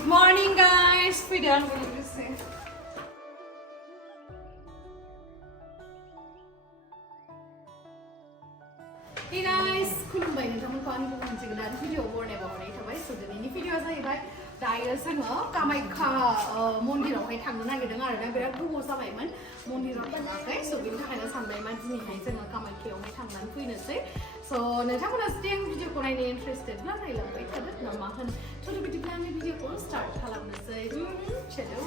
Good morning, guys. Video Hey guys, खुलुमबाय नोंथांमोनखौ आंनि गुबुन मोनसे गोदान भिडिअ बरनायबा हरनाय थाबाय स' दिनैनि भिडिअआ जाहैबाय दायो जोङो कामाख्या मन्दिरावहाय थांनो नागिरदों आरोना बिराद गोबाव जाबायमोन मन्दिराव थाङाखै स' बेनि थाखायनो सानबाय मा दिनैहाय जोङो कामाख्यायावहाय थांनानै फैनोसै स' नोंथांमोना जुदि आं भिडिअखौ नायनो इन्टारेस्टेडब्ला नायलांबाय थादो ना मा होनो थ' बिदिब्ला आंनि भिडिअखौ स्टार्ट खालामनोसै चलो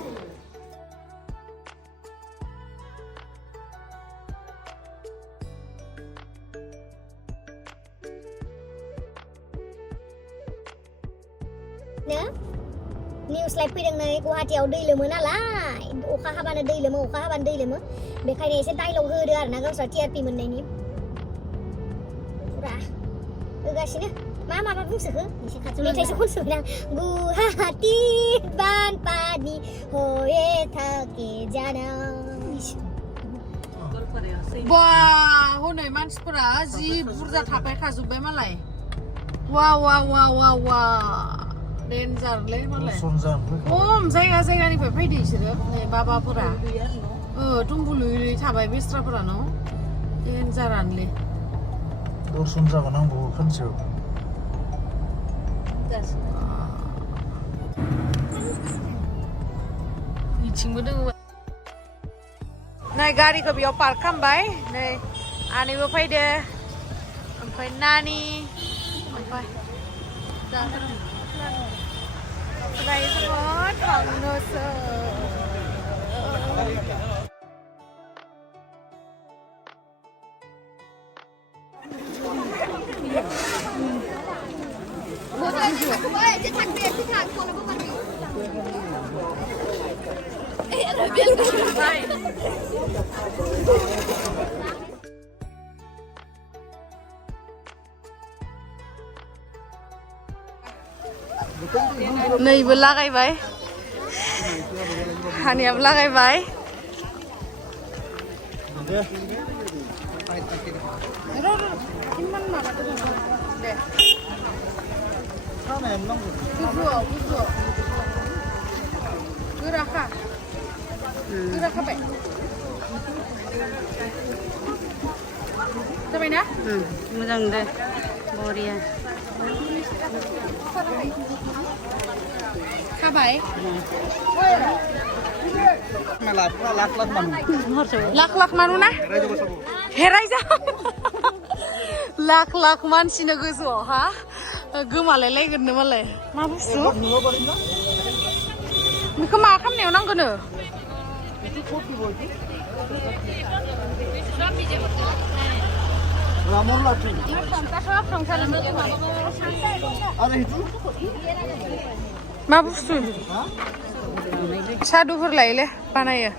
निउस लाइभ फैदों नै गुवाहाटीयाव दै लोमो नालाय अखा हाबानो दै लोमो बेखायनो एसे डायलग होदो आरोना गावस्रा टिआरपि मोननायनि पुरा होगासिनो माबा बुंसोखो मेथाइसो खनसोना गुवाहाटी बानपानी होए थाके जाना बा हनै मानसिफोरा जि बुरजा थाफायखाजोब्बाय मालाय वा डेन्जारलै मालाय खम जायगानिफ्राय फैदो इसोरो नै बाबाफोरा दुमबुलुयै थाबाय बेस्राफोरा न' डेन्जारानोलै दर्शन जागोन आंबो खनसेयाव इथिंबो दोङो नै गारिखौ बेयाव पार्क खालामबाय नै आनैबो फैदो ओमफ्राय नानि ओमफ्राय दायो जोङो थांनोसै नैबो लागायबाय हानियाबो लागायबाय गोराखाबाय जाबाय ना मोजां दे बरिया खाबाय लाख मानु ना हेरायजा लाख मानसिनो गोजौआव हा गोमालायलायगोन मालाय मा बुस्थु बेखौ मा खालामनायाव नांगोनो मा बुस्थु सादुफोर लायोले बानायो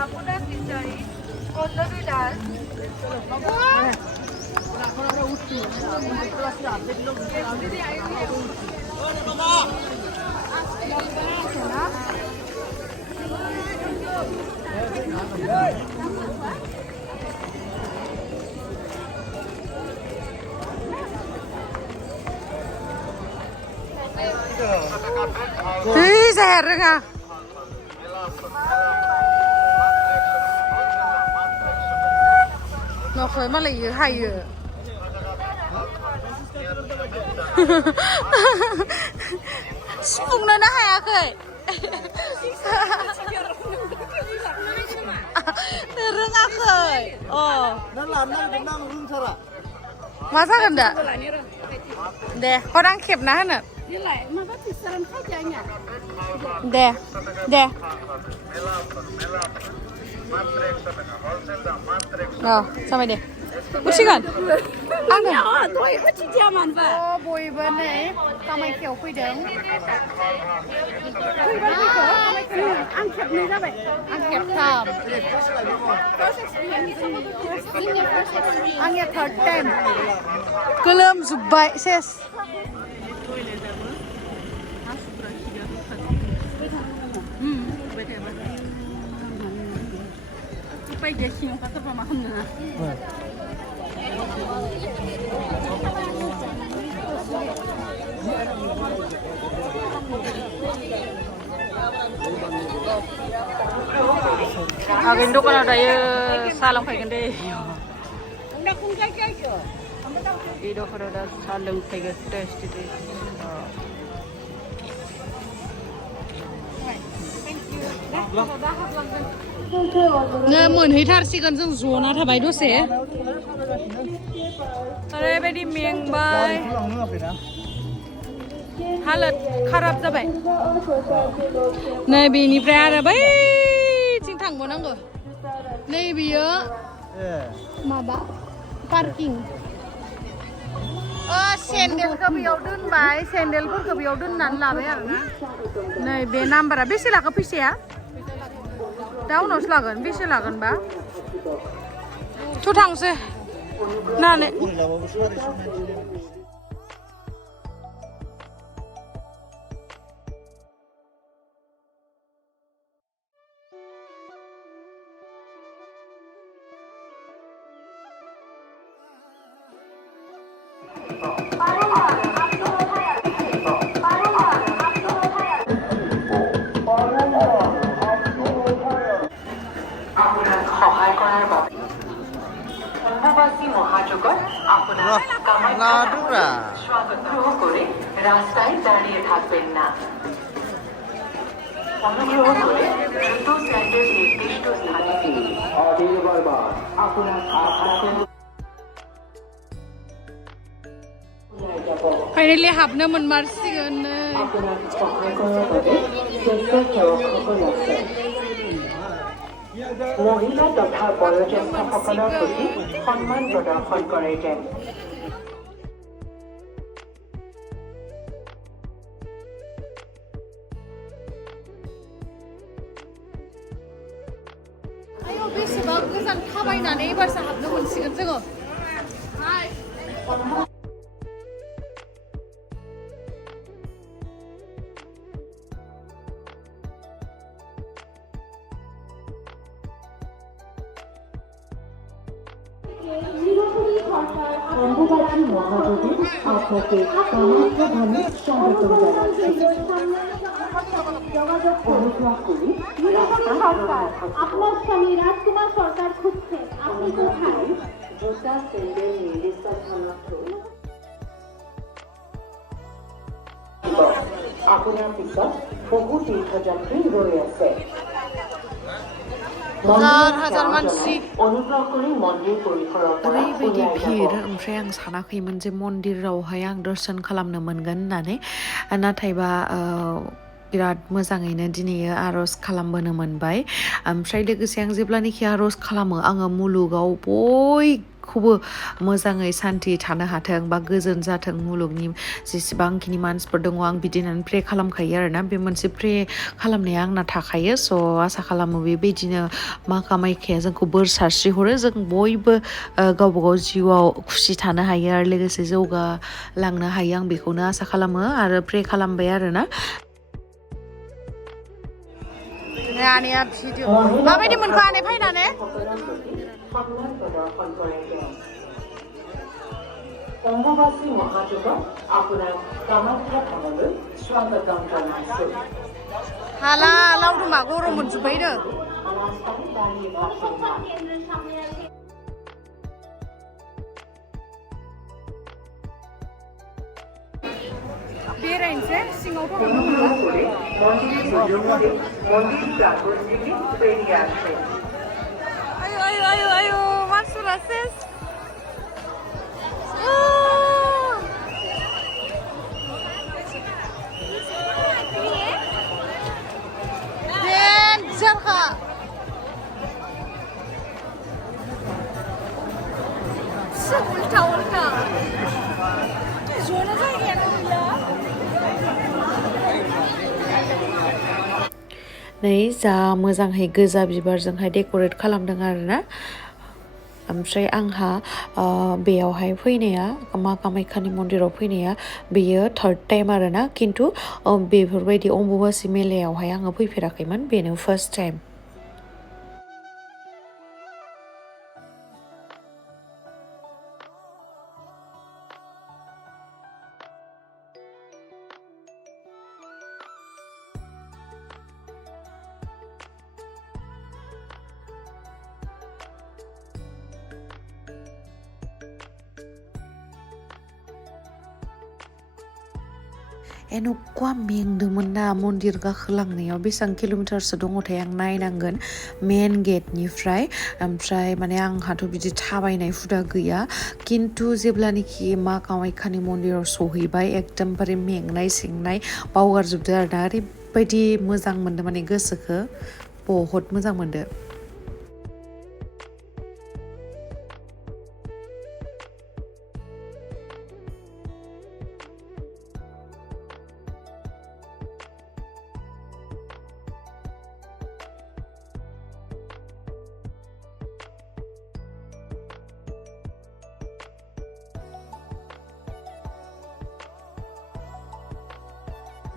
Akunan dicari konten dan saya renga Nokoi malah iya hayu. Sepung nana hayakai. Rengakai. Oh. Masa kan dak? Deh, orang kep nah na. दे दे जाबाय दे उथिगोन आङो बयबो नै कामाख्याव फैदों आं खेबनै जाबाय आं खेबथाम आंनिया थार्ड टाइम गोलोमजोब्बाय सेस आगैनि दखानाव दायो साहा लोंफैगोन दे बे दखानाव दा साहा लोंफैगोन टेस्टि मोनहैथारसिगोन जों जना थाबाय दसे ओरैबायदि मेंबाय हालोद खाराब जाबाय नै बेनिफ्राय आरो बैथिं थांबावनांगौ नै बियो माबा पार्किं सेन्देलखौ बेयाव दोनबाय सेन्देलफोरखौ बेयाव दोननानै लाबाय आरोना नै बे नाम्बारा बेसे लागोन फैसाया दा उनावसो लागोन बेसे लागोन बा थ' थांसै नानै অম্বুবাচী মহাযজ্ঞত আপনার কামাখ্যা স্বাগত করে রাস্তায় দাঁড়িয়ে থাকবেন না অনুগ্রহ করে দ্রুত স্যান্ডেল নির্দিষ্ট স্থানে দিন আপনার फाइनेलि हाबनो मोनमारसिगोन মহিলা তথা বয়োজ্যেষ্ঠসকলৰ প্ৰতি সন্মান প্ৰদৰ্শন কৰে যেন आयौ बेसेबां गोजान थाबायनानै एबारसो हाबनो मोनसिगोन जोङो অম্বুবাচী মহাযজ্ঞে আপনাকে কামাখ্যা ধামে স্বাগত জানাচ্ছি অনুগ্রহ করে আপনার স্বামী রাজকুমার সরকার খুঁজছে আপনি কোথায় জুতা স্যান্ডেল নির্দিষ্ট স্থানত আপোনাৰ পিছত বহু তীৰ্থযাত্ৰী ৰৈ আছে हाजार मानसि অনুগ্রহ করে মন্দির পরিসৰৰ পৰা ओरैबायदि भिर ओमफ्राय आं सानाखैमोन जे मन्दिरावहाय आं दर्शन खालामनो मोनगोन होननानै नाथायबा बिराद मोजाङैनो दिनै आर'ज खालामबोनो मोनबाय ओमफ्राय लोगोसे आं जेब्लानोखि आर'ज खालामो आङो मुलुगाव बयखौबो मोजाङै सान्थि थानो हाथों बा गोजोन जाथों मुलुगनि जेसेबांखिनि मानसिफोर दङ आं बिदि होननानै प्रे खालामखायो आरोना बे मोनसे प्रे खालामनाया आंना थाखायो स' आसा खालामो बेबायदिनो मा कामाख्याया जोंखौ बोर सारस्रि हरो जों बयबो गावबा गाव जिउआव खुसि थानो हायो आरो लोगोसे जौगालांनो हायो आं बेखौनो आसा खालामो आरो प्रे खालामबाय आरोना आनैया भिडिअ माबायदि मोनखो आनै फैनानै অম্বুবাচী মহাযজ্ঞত আপোনাৰ কামাখ্যা ধামলৈ স্বাগতম জনাইছো हाला लावदुमा गरम मोनजोब्बायनो ৰাস্তায় দাঁড়িয়ে থাকবেন না बेरायनोसै सिङावथ' অনুগ্রহ করে মন্দির সুযোগে মন্দির প্রাঙ্গণ থেকে বেরিয়ে আসবেন आयु आयु आयु आयु मानसिफोरा सेस सब उल्टा उल्टा जना जायगायानो गैला नै जा मोजांहै गोजा बिबारजोंहाय डेक'रेट खालामदों आरोना ओमफ्राय आंहा बेयावहाय फैनाया मा कामाख्यानि मन्दिराव फैनाया बेयो थार्ड टाइम आरोना खिन्थु बेफोरबायदि अम्बुबासि मेलायावहाय आङो फैफेराखैमोन बेनो फार्स्ट टाइम एन'क्वा मेंदोंमोन ना मन्दिर गाखोलांनायाव बेसेबां किल'मिटारसो दङथाय आं नायनांगोन मेन गेटनिफ्राय ओमफ्राय माने आंहाथ' बिदि थाबायनाय हुदा गैया खिन्थु जेब्लानाखि मा कामाख्यानि मन्दिराव सहैबाय एकदमबारे मेंनाय सेंनाय बावगारजोबदो आरोना ओरैबायदि मोजां मोनदों माने गोसोखौ बहुद मोजां मोनदो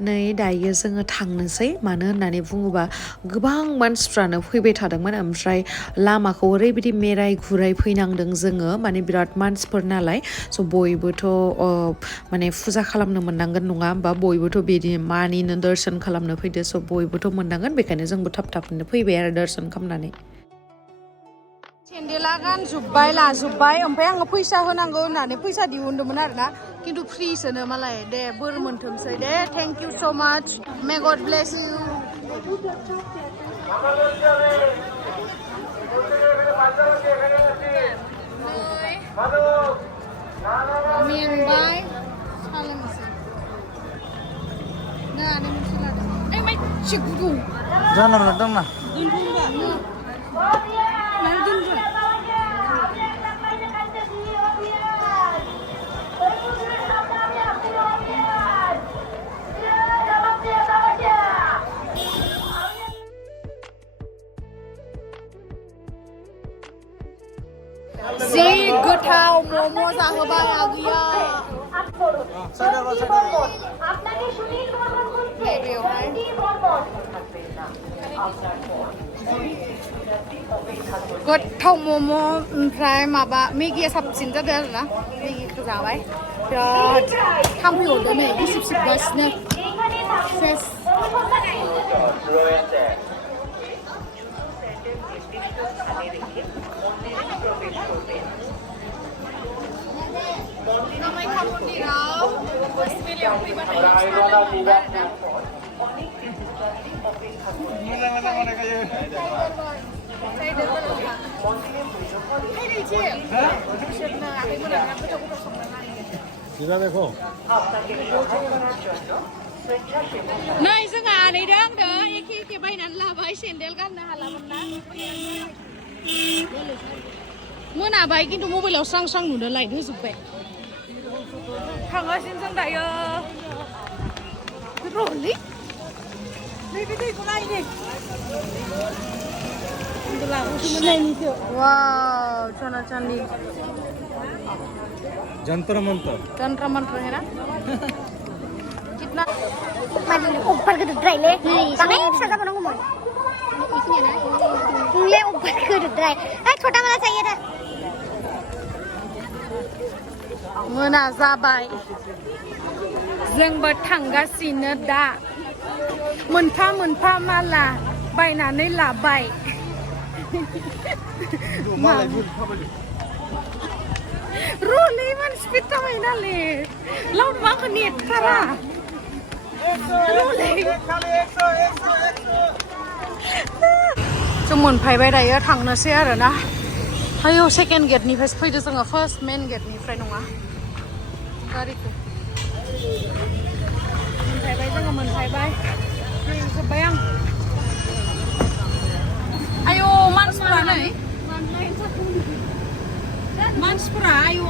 नै दायो जोङो थांनोसै मानो होननानै बुङोबा गोबां मानसिफ्रानो फैबाय थादोंमोन ओमफ्राय लामाखौ ओरैबायदि मेराय घुराय फैनांदों जोङो माने बिराद मानसिफोर नालाय स' बयबोथ' माने फुजा खालामनो मोननांगोन नङा होमबा बयबोथ' बिदि मानिनो दर्शन खालामनो फैदो स' बयबोथ' मोननांगोन बेखायनो जोंबो थाब थाबनो फैबाय आरो दर्शन खालामनानै सेन्देला गानजोब्बाय लाजोब्बाय ओमफ्राय आङो फैसा होनांगौ होननानै फैसा दिहुनदोंमोन आरोना खिन्थु फ्रिसोनो मालाय दे बोर मोनथोंसै दे थेंक इउ स' माच मे गड ब्लेस इउ मेंबाय साहा लोंनोसै नानै मोनसे लादों ओइ माइसे गुदुं जाना मोनदों ना जि गोथाव मम' जाहोबाय आगैया गोथाव मम' ओमफ्राय माबा मेगिया साबसिन जादों आरोना मेगिखौ जाबाय बिराद थाम्फै हरदों नै गिसिब सिबगासिनो सेस कामाख्या मन्दिराव मेलायाव फैबाथाय नै जोंहा आनैदों आंदो एखे एखे बायनानै लाबाय सेन्देल गाननो हालामोन ना मोनाबाय खिन्थु मबाइलाव स्रां स्रां नुदों लाइट होजोब्बाय थांगासिनो जों दायो रलै नैबे दैखौ नायनि वाव सोना चांदी जंतर मंतर है ना कितना ऊपर गिदिरद्रायलै बाङाय फिसा जाबावनांगौमोन नोंलाय ऊपर गिदिरद्राय ओइ छोटा वाला चाहिए था मोना जाबाय जोंबो थांगासिनो दा मोनफा मोनफा माला बायनानै लाबाय रलै मानसि थाबाय नालै लावदुम आंखौ नेथारा रलै जों मोनफैबाय दायो थांनोसै आरोना आयौ सेकेन्ड गेटनिफ्रायसो फैदो जोङो फार्स्ट मेन गेटनिफ्राय नङा गारिखौ मोनफैबाय जोब्बाय आं आयौ मानसिफ्रा नै मानसिफोरा आयु